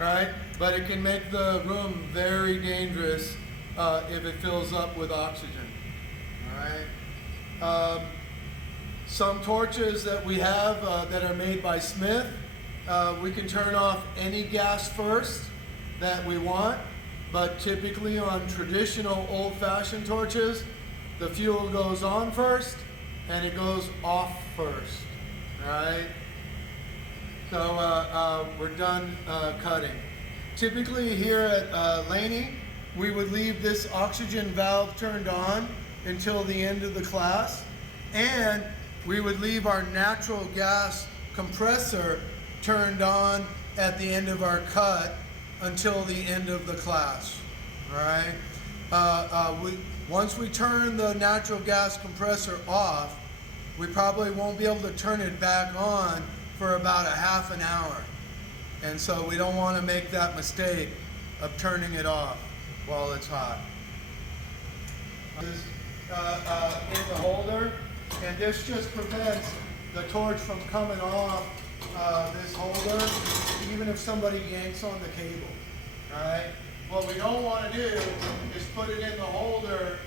right? But it can make the room very dangerous if it fills up with oxygen, all right? Some torches that we have that are made by Smith, we can turn off any gas first that we want, but typically on traditional old-fashioned torches, the fuel goes on first and it goes off first, right? So we're done cutting. Typically here at Laney, we would leave this oxygen valve turned on until the end of the class, and we would leave our natural gas compressor turned on at the end of our cut until the end of the class, right? Once we turn the natural gas compressor off, we probably won't be able to turn it back on for about a half an hour. And so we don't want to make that mistake of turning it off while it's hot. This in the holder, and this just prevents the torch from coming off this holder, even if somebody yanks on the cable, right? What we don't want to do is put it in the holder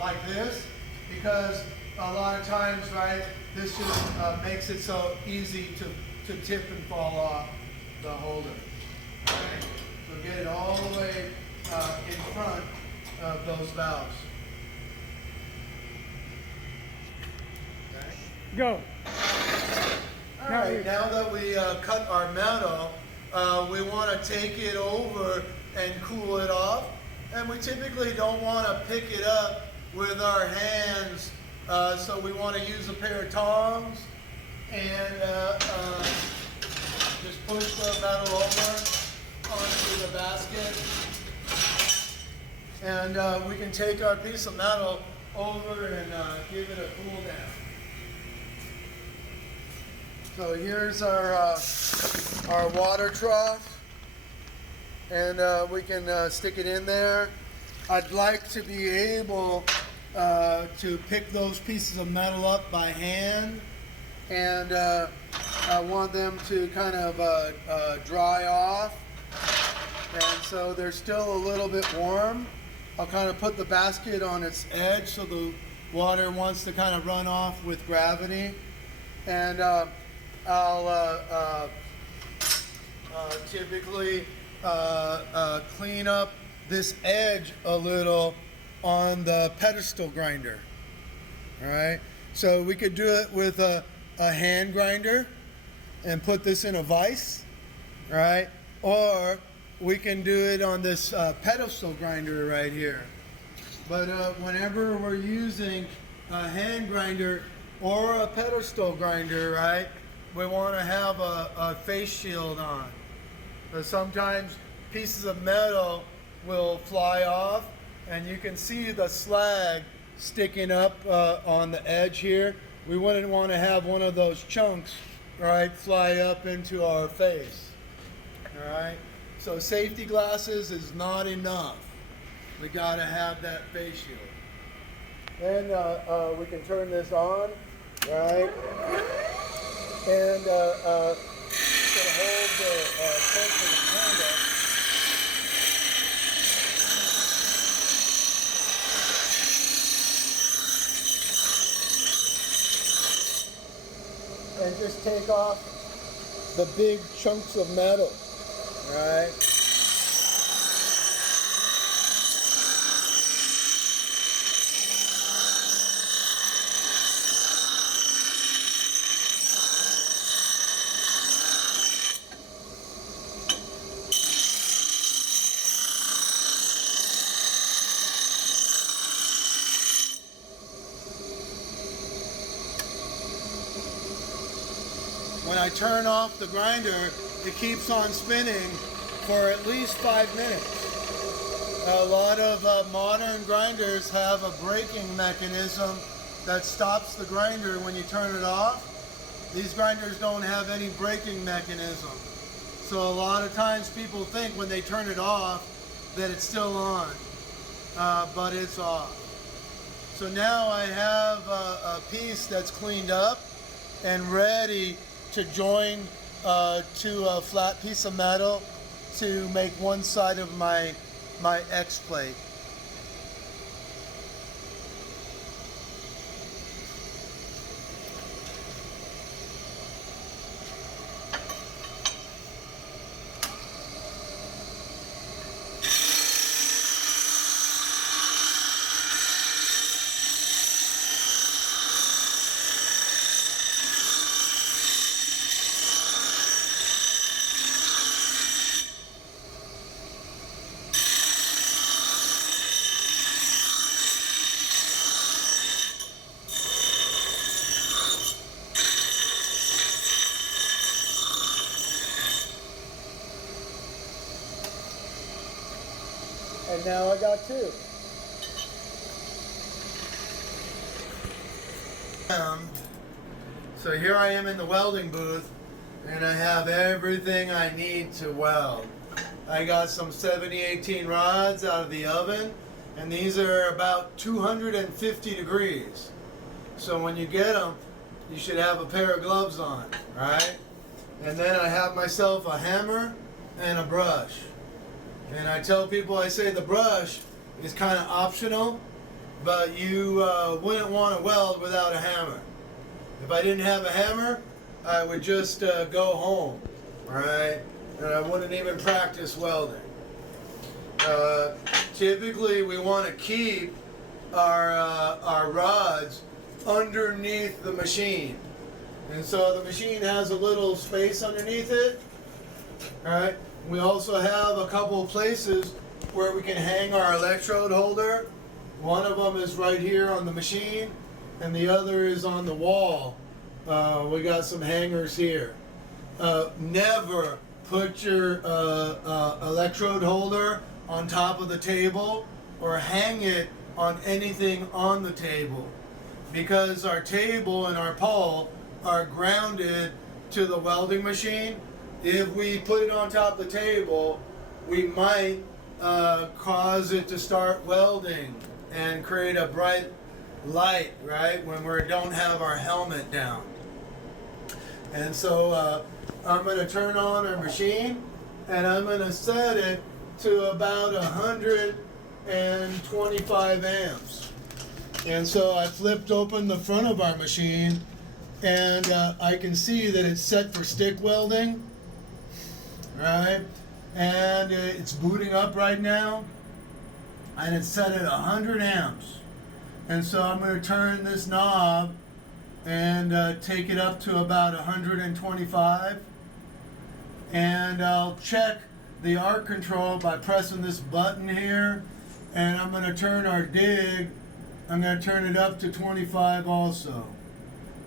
like this, because a lot of times, right, this just makes it so easy to tip and fall off the holder. Right? So get it all the way in front of those valves. Okay. Go. All right, now that we cut our metal, we want to take it over and cool it off. And we typically don't want to pick it up with our hands, so we want to use a pair of tongs and just push the metal over onto the basket. And we can take our piece of metal over and give it a cool down. So here's our water trough, and we can stick it in there. I'd like to be able to pick those pieces of metal up by hand, and I want them to kind of dry off, and so they're still a little bit warm. I'll kind of put the basket on its edge so the water wants to kind of run off with gravity, and I'll typically clean up this edge a little on the pedestal grinder. All right, so we could do it with a hand grinder and put this in a vise, right? Or we can do it on this pedestal grinder right here. But whenever we're using a hand grinder or a pedestal grinder, right, we want to have a face shield on. But sometimes pieces of metal will fly off, and you can see the slag sticking up on the edge here. We wouldn't want to have one of those chunks, right, fly up into our face. All right, so safety glasses is not enough. We got to have that face shield. Then we can turn this on, right? And hold the torch with the handle. And just take off the big chunks of metal, right? When I turn off the grinder, it keeps on spinning for at least 5 minutes. A lot of modern grinders have a braking mechanism that stops the grinder when you turn it off. These grinders don't have any braking mechanism. So a lot of times people think when they turn it off that it's still on, but it's off. So now I have a piece that's cleaned up and ready to join to a flat piece of metal to make one side of my X plate. And now I got two. So here I am in the welding booth, and I have everything I need to weld. I got some 7018 rods out of the oven, and these are about 250 degrees. So when you get them, you should have a pair of gloves on, right? And then I have myself a hammer and a brush. And I tell people, I say the brush is kind of optional, but you wouldn't want to weld without a hammer. If I didn't have a hammer, I would just go home, all right? And I wouldn't even practice welding. Typically, we want to keep our rods underneath the machine. And so the machine has a little space underneath it, all right? We also have a couple of places where we can hang our electrode holder. One of them is right here on the machine, and the other is on the wall. We got some hangers here. Never put your electrode holder on top of the table or hang it on anything on the table, because our table and our pole are grounded to the welding machine. If we put it on top of the table, we might cause it to start welding and create a bright light, right, when we don't have our helmet down. And so I'm going to turn on our machine, and I'm going to set it to about 125 amps. And so I flipped open the front of our machine, and I can see that it's set for stick welding. Right, and it's booting up right now, and it's set at 100 amps. And so I'm going to turn this knob and take it up to about 125, and I'll check the arc control by pressing this button here, and I'm going to turn our dig, I'm going to turn it up to 25 also.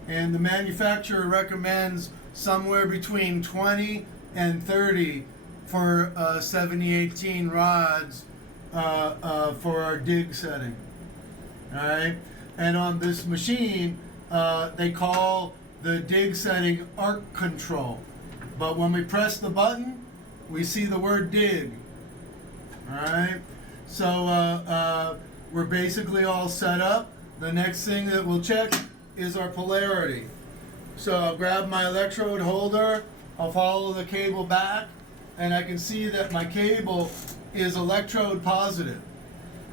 And the manufacturer recommends somewhere between 20 and 30 for 7018 rods for our dig setting. All right, and on this machine, they call the dig setting arc control. But when we press the button, we see the word dig. All right, so we're basically all set up. The next thing that we'll check is our polarity. So I'll grab my electrode holder, I'll follow the cable back, and I can see that my cable is electrode positive.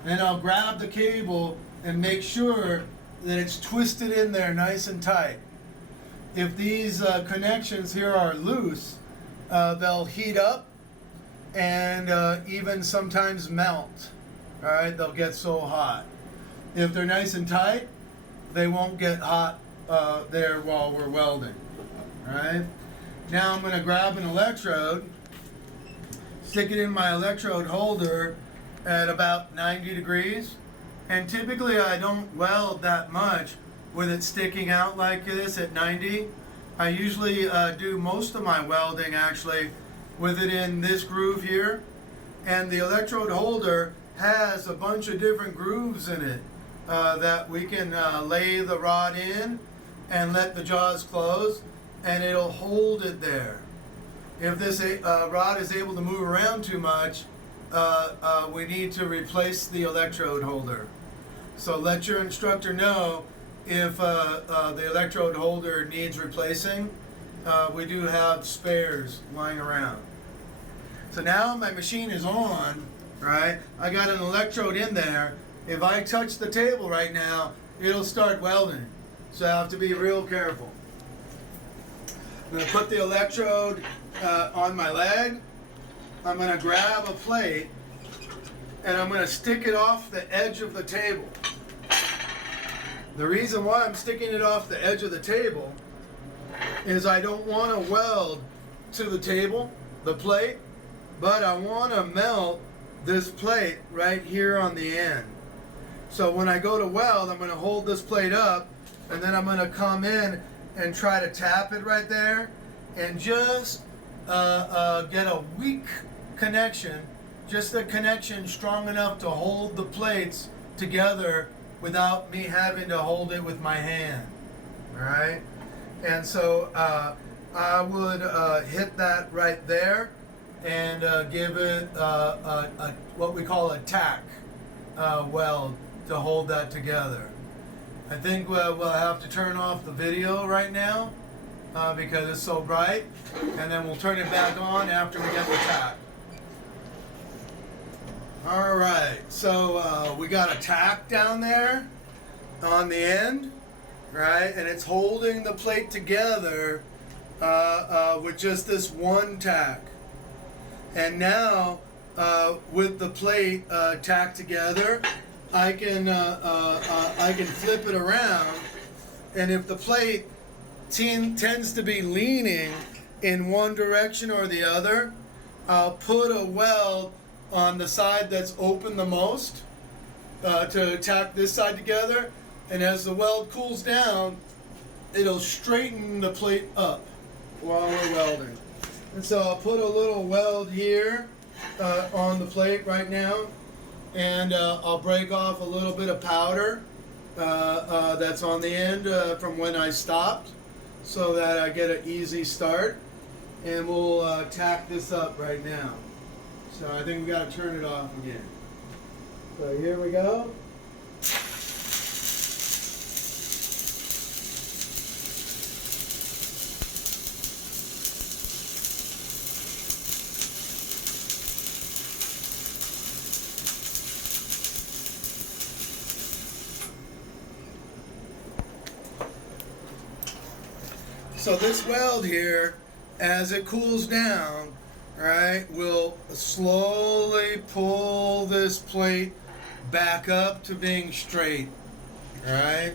And I'll grab the cable and make sure that it's twisted in there nice and tight. If these connections here are loose, they'll heat up and even sometimes melt. All right, they'll get so hot. If they're nice and tight, they won't get hot there while we're welding. All right. Now I'm going to grab an electrode, stick it in my electrode holder at about 90 degrees. And typically I don't weld that much with it sticking out like this at 90. I usually do most of my welding actually with it in this groove here. And the electrode holder has a bunch of different grooves in it that we can lay the rod in and let the jaws close, and it'll hold it there. If this rod is able to move around too much, we need to replace the electrode holder. So let your instructor know if the electrode holder needs replacing. we do have spares lying around. So now my machine is on, right? I got an electrode in there. If I touch the table right now, it'll start welding. So I have to be real careful. I'm gonna put the electrode on my leg. I'm gonna grab a plate and I'm gonna stick it off the edge of the table. The reason why I'm sticking it off the edge of the table is I don't want to weld to the table, the plate, but I want to melt this plate right here on the end. So when I go to weld, I'm going to hold this plate up and then I'm going to come in and try to tap it right there and just get a weak connection, just a connection strong enough to hold the plates together without me having to hold it with my hand. All right? And so I would hit that right there and give it what we call a tack weld to hold that together. I think we'll have to turn off the video right now because it's so bright, and then we'll turn it back on after we get the tack. All right, so we got a tack down there on the end, right? And it's holding the plate together with just this one tack. And now, with the plate tacked together, I can flip it around, and if the plate tends to be leaning in one direction or the other, I'll put a weld on the side that's open the most to tack this side together, and as the weld cools down, it'll straighten the plate up while we're welding. And so I'll put a little weld here on the plate right now, and I'll break off a little bit of powder that's on the end from when I stopped, so that I get an easy start, and we'll tack this up right now. So I think we got to turn it off again. So here we go. So this weld here, as it cools down, right, will slowly pull this plate back up to being straight. Right?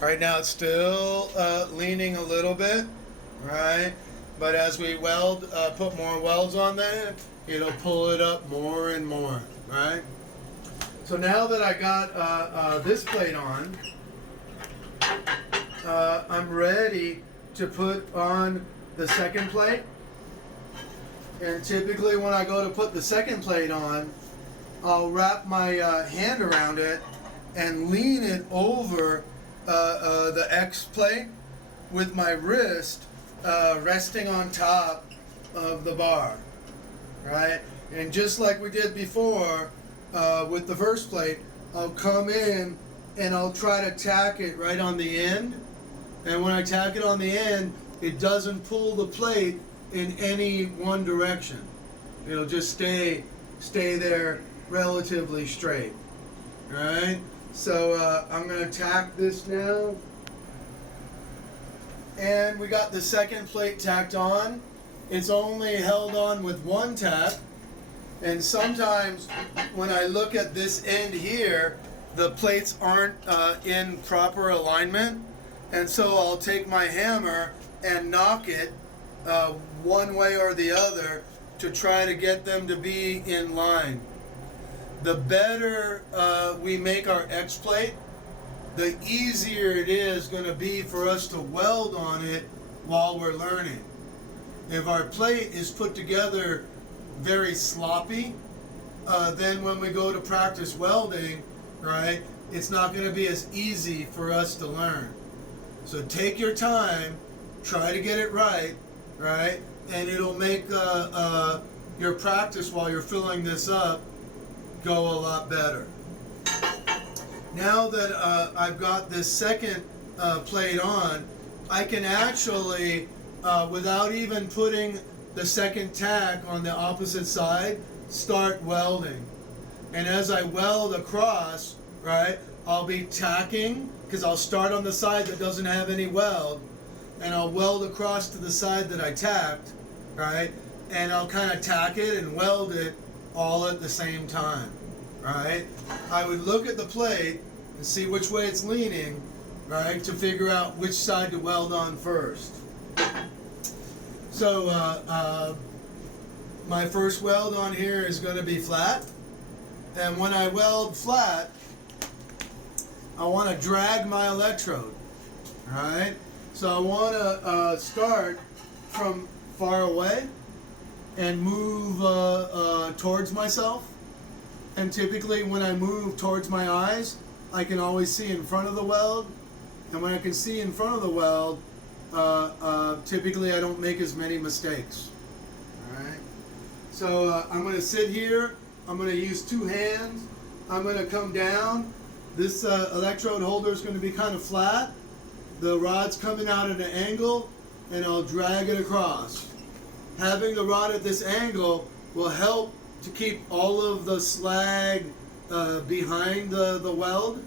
Right now it's still leaning a little bit, right? But as we weld, put more welds on there, it'll pull it up more and more, right? So now that I got this plate on, I'm ready to put on the second plate. And typically when I go to put the second plate on, I'll wrap my hand around it and lean it over the X plate with my wrist resting on top of the bar, right? And just like we did before with the first plate, I'll come in and I'll try to tack it right on the end. And when I tack it on the end, it doesn't pull the plate in any one direction. It'll just stay there relatively straight. All right? So I'm going to tack this now. And we got the second plate tacked on. It's only held on with one tack. And sometimes when I look at this end here, the plates aren't in proper alignment. And so I'll take my hammer and knock it one way or the other to try to get them to be in line. The better we make our X plate, the easier it is going to be for us to weld on it while we're learning. If our plate is put together very sloppy, then when we go to practice welding, right, it's not going to be as easy for us to learn. So take your time, try to get it right, right, and it'll make your practice while you're filling this up go a lot better. Now that I've got this second plate on, I can actually, without even putting the second tack on the opposite side, start welding. And as I weld across, right, I'll be tacking, because I'll start on the side that doesn't have any weld, and I'll weld across to the side that I tacked, right, and I'll kind of tack it and weld it all at the same time, right. I would look at the plate and see which way it's leaning, right, to figure out which side to weld on first. So my first weld on here is going to be flat, and when I weld flat, I want to drag my electrode, right? So I want to start from far away and move towards myself. And typically when I move towards my eyes, I can always see in front of the weld. And when I can see in front of the weld, typically I don't make as many mistakes. All right. So I'm going to sit here. I'm going to use two hands. I'm going to come down. This electrode holder is going to be kind of flat. The rod's coming out at an angle, and I'll drag it across. Having the rod at this angle will help to keep all of the slag behind the weld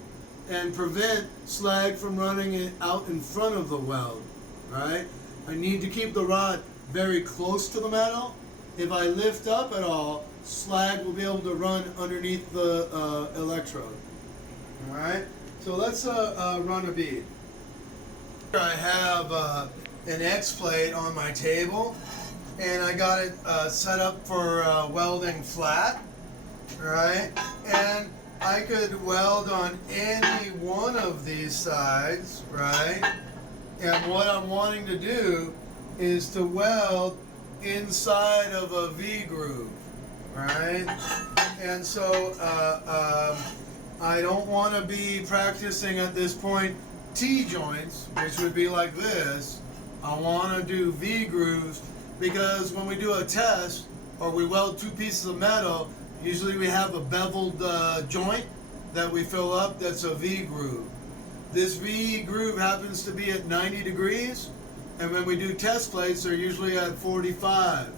and prevent slag from running out in front of the weld, right? I need to keep the rod very close to the metal. If I lift up at all, slag will be able to run underneath the electrode. All right, so let's run a bead. I have an X plate on my table, and I got it set up for welding flat, right? And I could weld on any one of these sides, right? And what I'm wanting to do is to weld inside of a V groove, right? And so I don't want to be practicing at this point T-joints, which would be like this. I want to do V grooves, because when we do a test or we weld two pieces of metal, usually we have a beveled joint that we fill up that's a V groove. This V groove happens to be at 90 degrees, and when we do test plates, they're usually at 45.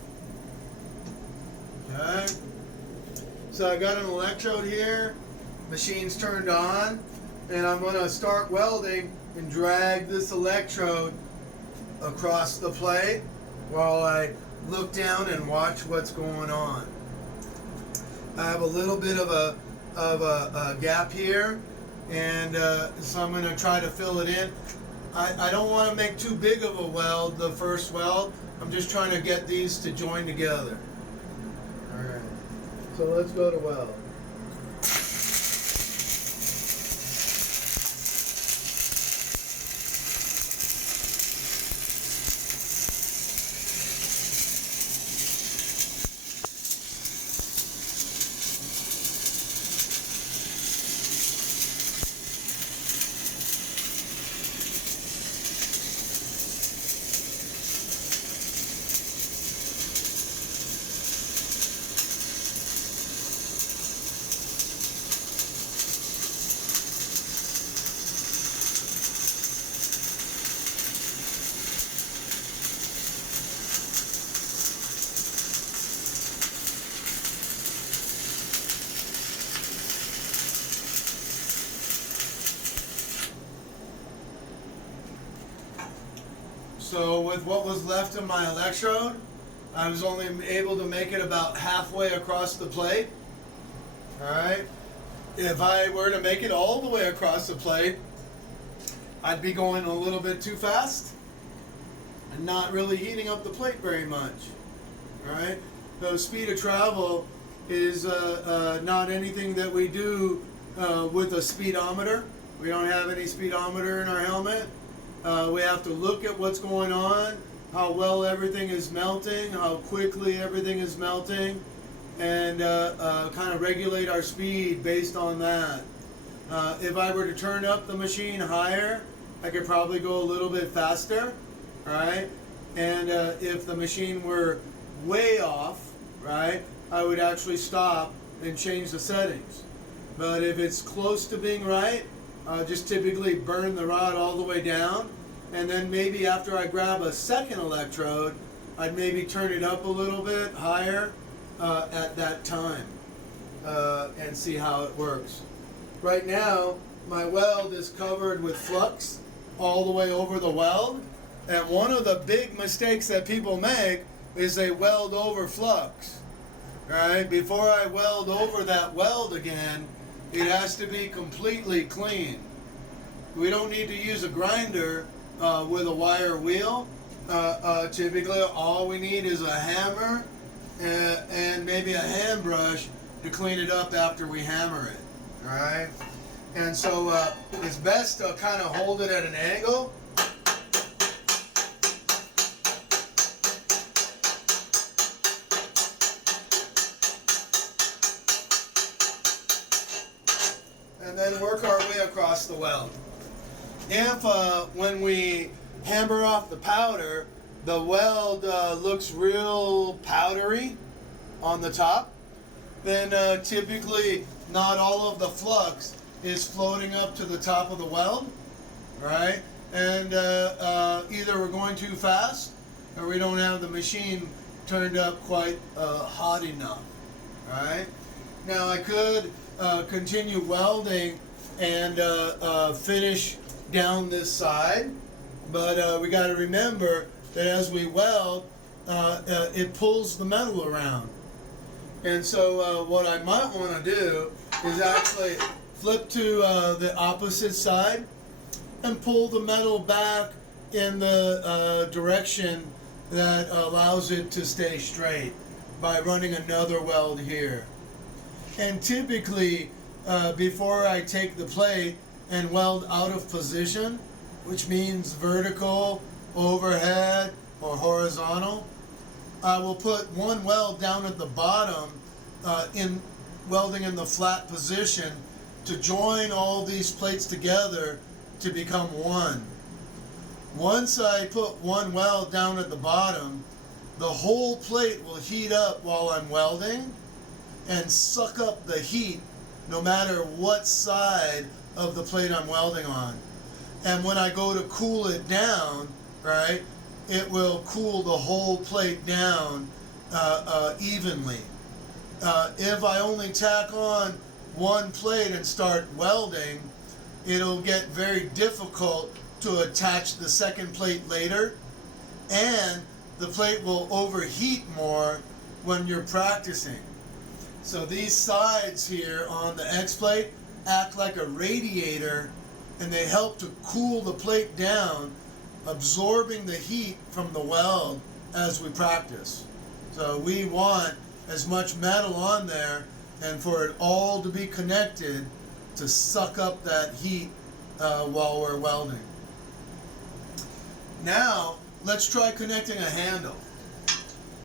Okay? So I got an electrode here, machine's turned on, and I'm going to start welding and drag this electrode across the plate while I look down and watch what's going on. I have a little bit of a gap here, and so I'm going to try to fill it in. I don't want to make too big of a weld, the first weld. I'm just trying to get these to join together. Alright, so let's go to weld. So with what was left of my electrode, I was only able to make it about halfway across the plate. Alright, if I were to make it all the way across the plate, I'd be going a little bit too fast and not really heating up the plate very much. Alright, the speed of travel is not anything that we do with a speedometer. We don't have any speedometer in our helmet. We have to look at what's going on, how well everything is melting, how quickly everything is melting, and kind of regulate our speed based on that. If I were to turn up the machine higher, I could probably go a little bit faster, right? And if the machine were way off, right, I would actually stop and change the settings. But if it's close to being right, just typically burn the rod all the way down and then maybe after I grab a second electrode, I'd maybe turn it up a little bit higher at that time and see how it works. Right now, my weld is covered with flux all the way over the weld, and one of the big mistakes that people make is they weld over flux. Right? Before I weld over that weld again, it has to be completely clean. We don't need to use a grinder with a wire wheel. Typically, all we need is a hammer and maybe a hand brush to clean it up after we hammer it. All right? And so it's best to kind of hold it at an angle. And then work our way across the weld. If when we hammer off the powder, the weld looks real powdery on the top, then typically not all of the flux is floating up to the top of the weld, right? And either we're going too fast or we don't have the machine turned up quite hot enough, right? Now I could continue welding and finish down this side, but we got to remember that as we weld, it pulls the metal around. And so what I might want to do is actually flip to the opposite side and pull the metal back in the direction that allows it to stay straight by running another weld here. And typically, before I take the plate and weld out of position, which means vertical, overhead, or horizontal, I will put one weld down at the bottom in welding in the flat position to join all these plates together to become one. Once I put one weld down at the bottom, the whole plate will heat up while I'm welding and suck up the heat no matter what side of the plate I'm welding on. And when I go to cool it down, right, it will cool the whole plate down evenly. If I only tack on one plate and start welding, it'll get very difficult to attach the second plate later, and the plate will overheat more when you're practicing. So these sides here on the X plate act like a radiator, and they help to cool the plate down, absorbing the heat from the weld as we practice. So we want as much metal on there and for it all to be connected to suck up that heat while we're welding. Now let's try connecting a handle.